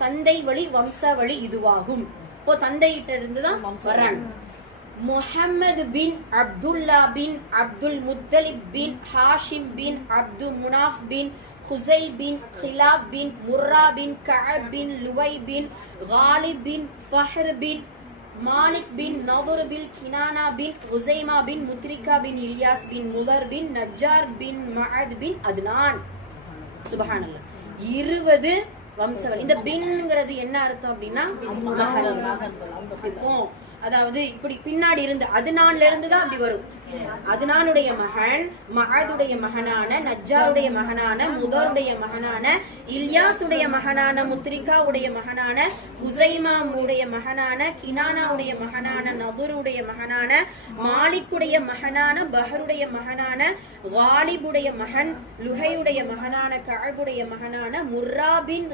தந்தை வழி வம்சாவளி இதுவாகும். இப்போ தந்தையிட்ட இருந்துதான் வர்றாங்க. முஹம்மது பின் அப்துல்லா பின் அப்துல் முத்தலிப் பின் ஹாஷிம் பின் அப்துல் முனாஃப் பின் ஹுசை பின் ஹிலாப் பின் முர்ரா பின் கஅப் பின் லுவை பின் காலிப் பின் ஃபஹர் பின் மாலிக் பின் நதுர் பின் கினானா பின் ஹுசைமா பின் முத்ரிகா பின் இலியாஸ் பின் முதர் பின் நஜ்ஜார் பின் மஅத் பின் அத்னான். சுப்ஹானல்லாஹ். 20 வம்சவழி. இந்த பின்ங்கிறது என்ன அர்த்தம் அப்படின்னா இப்போ அதாவது இப்படி பின்னாடி இருந்து அதுனான்ல இருந்து தான் அப்படி வரும். அதுனானுடைய மகன் மஅதுடைய மகனான நஜ்ஜாருடைய மகனான முதருடைய மகனான இல்யாசுடைய மகனான முத்ரிகாவுடைய மகனான உசைமாவுடைய மகனான கினானாவுடைய மகனான நதுருடைய மகனான மாலிக்குடைய மகனான பஹருடைய மகனான காலிபுடைய மகன் லுஹையுடைய மகனான கஅபுடைய மகனான முர்ரா பின்